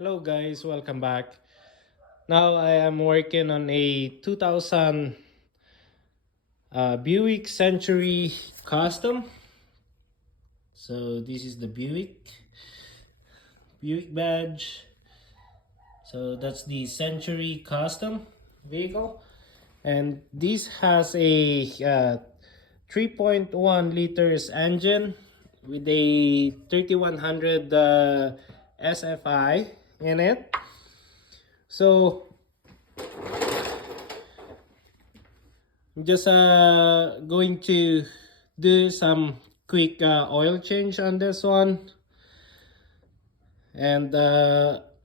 Hello guys, welcome back. Now I am working on a 2000 Buick Century Custom. So this is the Buick badge. So that's the Century Custom vehicle, and this has a 3.1 liters engine with a 3100 SFI in it. So I'm just going to do some quick oil change on this one, and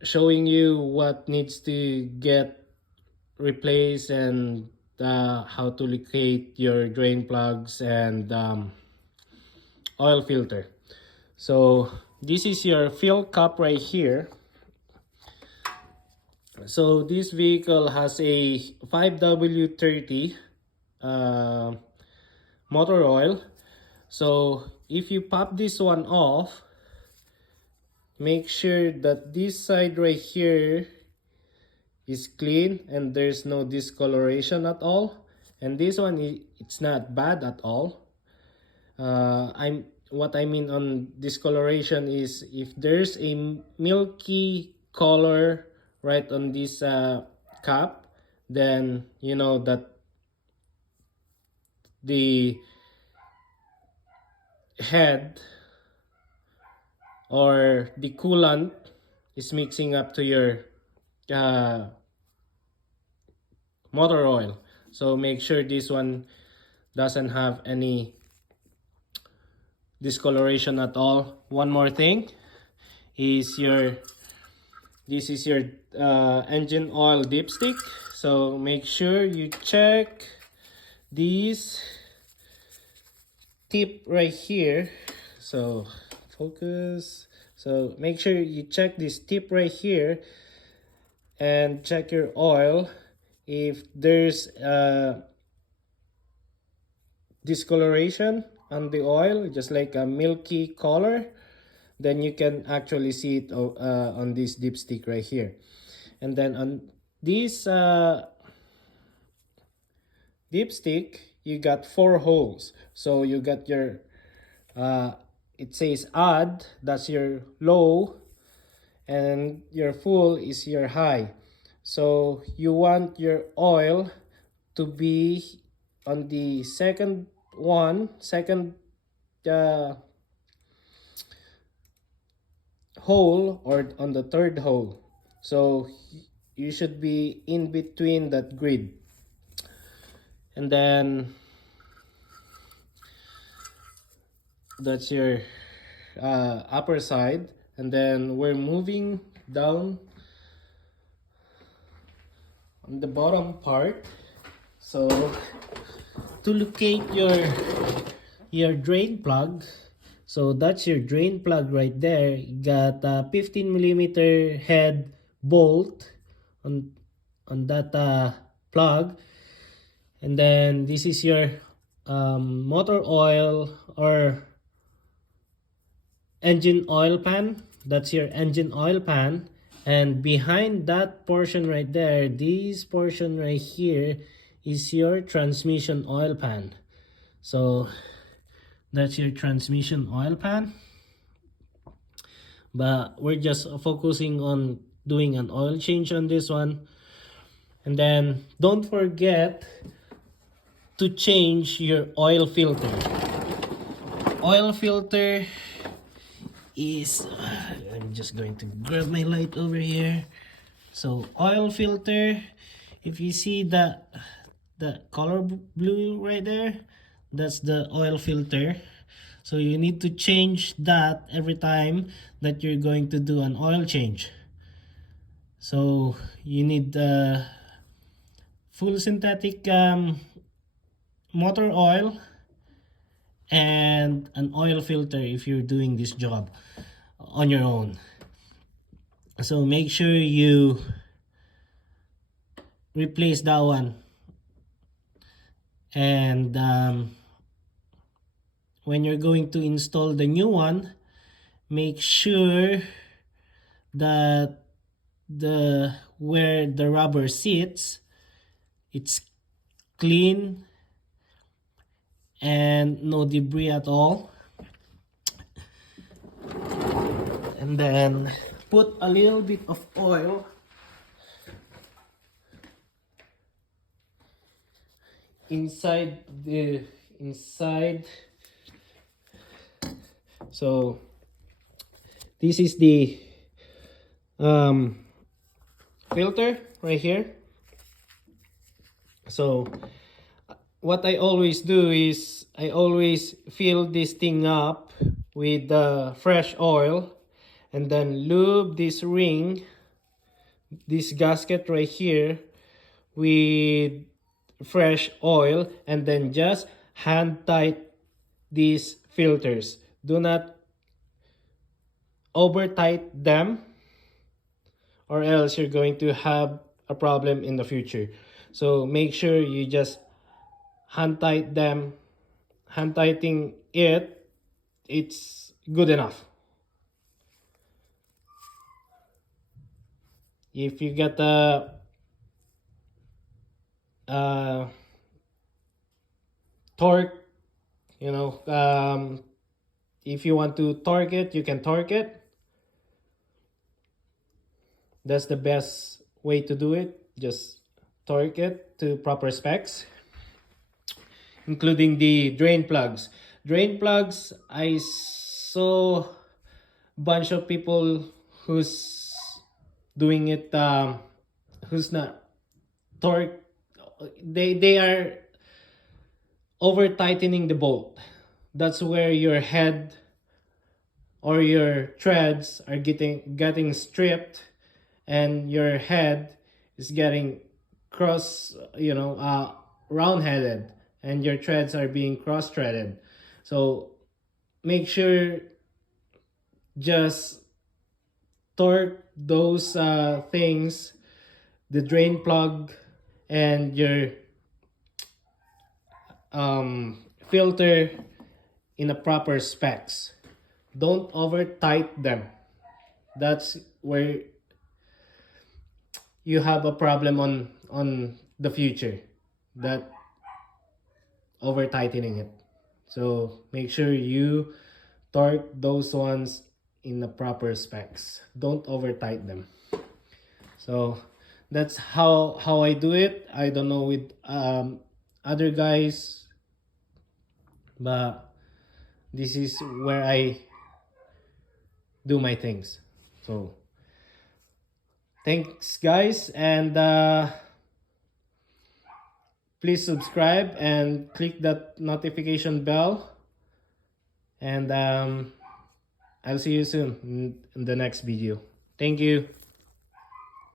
showing you what needs to get replaced, and how to locate your drain plugs and oil filter. So this is your fill cap right here. So this vehicle has a 5W30 motor oil. So if you pop this one off, make sure that this side right here is clean and there's no discoloration at all, and this one it's not bad at all. What I mean on discoloration is if there's a milky color right on this cap, then you know that the head or the coolant is mixing up to your uh, motor oil. So make sure this one doesn't have any discoloration at all. One more thing is this is your engine oil dipstick. So make sure you check this tip right here. So focus. So make sure you check this tip right here and check your oil. If there's discoloration on the oil, just like a milky color, then you can actually see it on this dipstick right here. And then on this dipstick, you got 4 holes. So you got your it says odd, that's your low, and your full is your high. So you want your oil to be on the second hole, or on the third hole. So you should be in between that grid. And then that's your upper side, and then we're moving down on the bottom part. So to locate your drain plug, so that's your drain plug right there. You got a 15mm head bolt on that plug, and then this is your motor oil or engine oil pan. That's your engine oil pan, and behind that portion right there, this portion right here is your transmission oil pan. So that's your transmission oil pan, but we're just focusing on doing an oil change on this one. And then don't forget to change your oil filter. Oil filter is I'm just going to grab my light over here. So oil filter, if you see the color blue right there, that's the oil filter. So you need to change that every time that you're going to do an oil change. So you need full synthetic motor oil and an oil filter if you're doing this job on your own. So make sure you replace that one, and when you're going to install the new one, make sure that the where the rubber sits, it's clean and no debris at all. And then put a little bit of oil inside the inside. So this is the filter right here. So what I always do is I always fill this thing up with fresh oil, and then lube this ring, this gasket right here, with fresh oil, and then just hand tight these filters. Do not over tight them, or else you're going to have a problem in the future. So make sure you just hand tight them. Hand tightening it's good enough. If you get a torque, if you want to torque it, you can torque it. That's the best way to do it. Just torque it to proper specs, including the drain plugs. Drain plugs, I saw a bunch of people who's doing it, who's not torque. They are over tightening the bolt. That's where your head or your threads are getting stripped, and your head is getting round headed, and your threads are being cross threaded. So make sure just torque those things, the drain plug and your filter, in the proper specs. Don't over tight them. That's where you have a problem on the future, that over tightening it. So make sure you torque those ones in the proper specs. Don't over tight them. So that's how I do it. I don't know with other guys, but this is where I do my things. So thanks guys, and please subscribe and click that notification bell, and I'll see you soon in the next video. Thank you.